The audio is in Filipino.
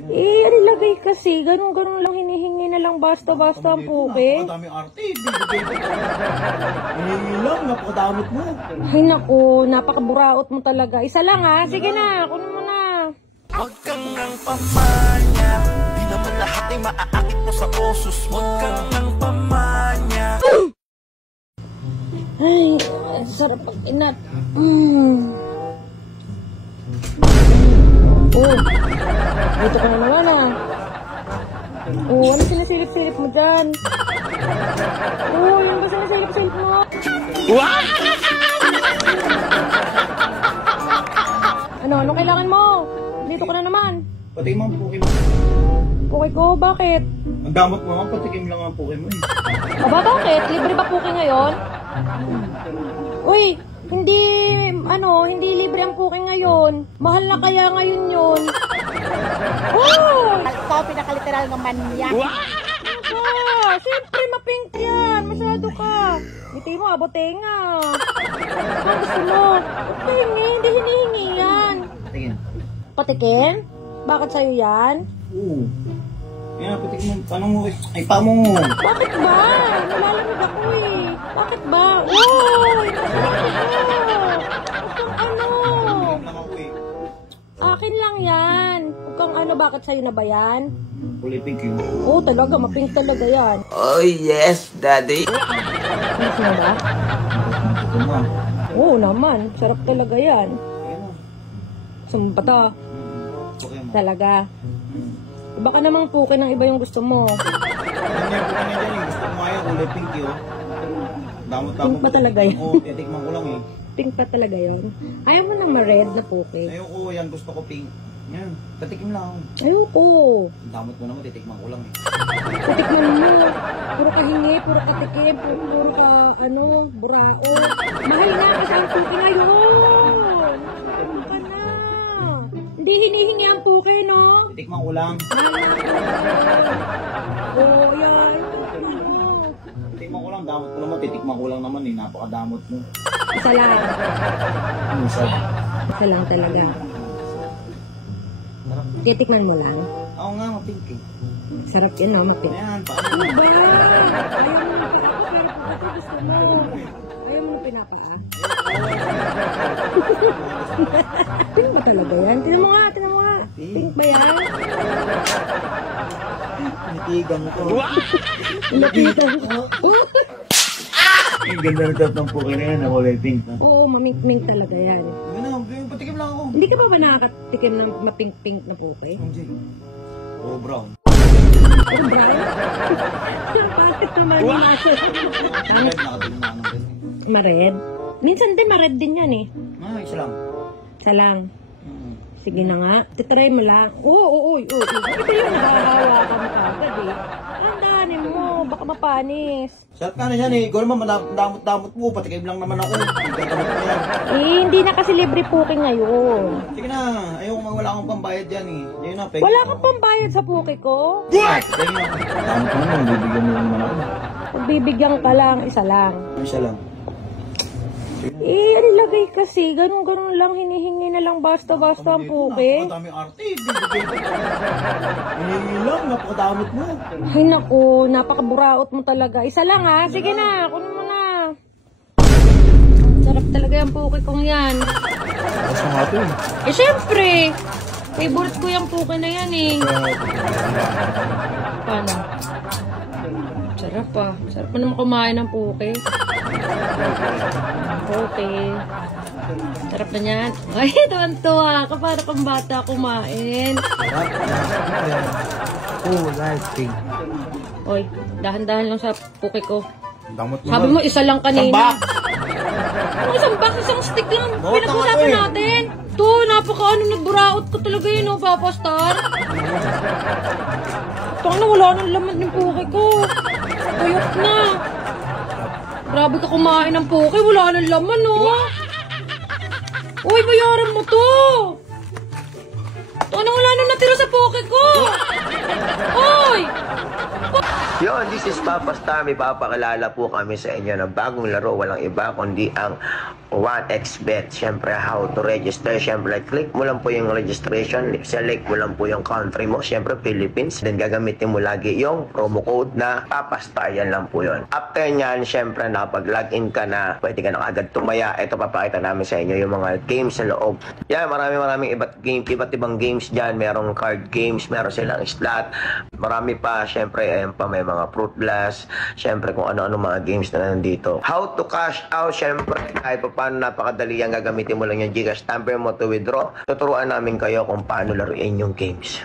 Ano ilagay kasi, ganun-ganun lang hinihingi na lang basta-basta ang puke. Napakadami arte, hinihingi lang, napakadamot mo. Ay naku, napakaburaot mo talaga. Isa lang ha, sige na, kunin mo na. Huwag kang nang pamanya, di naman lahat ay maaakit mo sa osos. Huwag kang nang pamanya. Ay, ang sarap pag inat. Oh, dito ka na naman ah. Oh, ano sinasilip-silip mo dyan? Oh, yung ba sinasilip-silip mo? Ano kailangan mo? Dito ka na naman. Patikim mo ang puke mo. Puke ko? Bakit? Ang damot mo nga, patikim lang ang puke mo eh. Aba, bakit? Libre ba puke ngayon? Uy, hindi libre ang puke ngayon. Mahal na kaya ngayon yun. Oh! Ito, pinakaliteral ng manyak. Ano siyempre, mapink yan. Masyado ka. Ngiti mo, abotenga. Ano gusto mo? Pahingi, hindi hinihingi yan. Patikim. Patikim? Bakit sa'yo yan? Oo. Kaya patikim mo, paano mo, ay pa mo. Bakit ba? Nalalamig ako eh. Bakit ba? Uy! Huwag kang ano? Patikim lang ako eh. Akin lang yan. Huwag kang ano, bakit sa'yo na ba yan? Kulay pink yun. Oo, talaga. Mapink talaga yan. Oh yes, daddy. Gusto mo ba? Patikim mo. Oo naman. Sarap talaga yan. Ayan o. Sumbata. Puke mo. Talaga. Baka namang puke ng iba yung gusto mo. Ano yung puke na dyan eh. Gusto mo ayaw, kulay pink yun. Damot-damot. Pink ba talaga yun? Oo, titikman ko lang eh. Pink pa talaga yon. Ayaw mo ng ma-red na puke. Ayoko, yan gusto ko pink. Yan, patikim lang. Ayoko. Damot mo naman, titikman ko lang eh. Titikman mo. Puro ka hingi, puro ka tikim, puro ka, burao. Mahal na kasi ang puke ngayon. Ano ka na? Hindi hinihingi ang puke, no? Titikman ko lang. Oo, yan. Titikman mo. Titikman ko lang, damot ko naman, titikman ko lang naman eh. Napakadamot mo. Isa lang. Ano isa? Isa lang talaga. Sarap. Titikman mo lang. Oo nga, mapink eh. Sarap yan, no? Mapin. Ayan, Ano paano? ba? Ayaw mo ng paa ko, pero puke gusto mo. Ayaw mo ng pinapaa. Pink ba talaga yan? Tinan mo nga, tinan mo nga. Pink ba yan? Nitigang ko. Lapitan ko. Ang ganda ng cut ng puke na yan, na kulay pink. Ha? Oo, mamink-mink talaga yan. Ganun, patikim lang ako. Hindi ka pa ba nakakatikim ng mapink-pink na puke? Hindi. Oo, brown. Ano, Brian? Bakit naman yung maso? Red, nakatikim na ako ng red. Ma-red? Minsan din, ma-red din yan eh. Isa lang. Isa lang. Mm. Sige na nga. Titry mo lang. Oo. Ito yung nahahawa ka mo kagad eh. Andahanin mo. Baka mapanis. Sarap ka na yan eh. Ikaw naman, damot-damot mo. Patikim lang naman ako. Gagamot mo yan. Hindi na kasi libre puke ngayon. Sige na. Ayoko wala akong pambayad yan eh. Yan na, pwede. Wala kang pambayad sa puke ko? What? Damot ko naman, bibigyan mo naman ako. Pagbibigyan ka lang, isa lang. Isa lang. Ano ilagay kasi, ganun-ganun lang, hinihingi na lang basta-basta ang puke. Napakadami arte. Hinihingi lang, napakadamot mo. Ay naku, napakaburaot mo talaga. Isa lang ha, sige na, kunin mo na. Sarap talaga yung puke kong yan. Tapos nga ito eh. Syempre, favorite ko yung puke na yan eh. Paano? Sarap pa. Sarap pa naman kumain ng puke. Okay. Sarap na yan. Ay, tuwan-tuwa ka. Para kang bata kumain. Oh, live pink. Oy, dahan-dahan lang sa puke ko. Damot mo. Sabi mo, isa lang kanina. Isang box. Isang stick lang. Oo, Pinag-usapan tama eh. natin. To, nagburaot ko talaga yun, oh, Papa Star. Tanga, wala nang laman ng puke ko. Tuyok na. Grabe ka kumain ng puke, wala nang laman, oh. Uy, bayaran mo to. Tanga, wala nang natira sa puke ko. Uy! Yun, This is Papa Star. May papakilala po kami sa inyo ng bagong laro. Walang iba kundi ang 1xBet. Siyempre, how to register. Siyempre, click mo lang po yung registration. Select mo lang po yung country mo. Siyempre, Philippines. Then, gagamitin mo lagi yung promo code na Papa Star. Yan lang po yun. After nyan, siyempre, nakapag-login ka na, pwede ka na agad tumaya. Ito, papakita namin sa inyo yung mga games sa loob. Yan, maraming iba't ibang games dyan. Merong card games, meron silang slot. Marami pa, siyempre, ayan pa, may mga fruit blast. Siyempre, kung ano-ano mga games na nandito. How to cash out, siyempre, kahit pa paano napakadali yan, gagamitin mo lang yung GCash number mo to withdraw. Tuturuan namin kayo kung paano laruin yung games.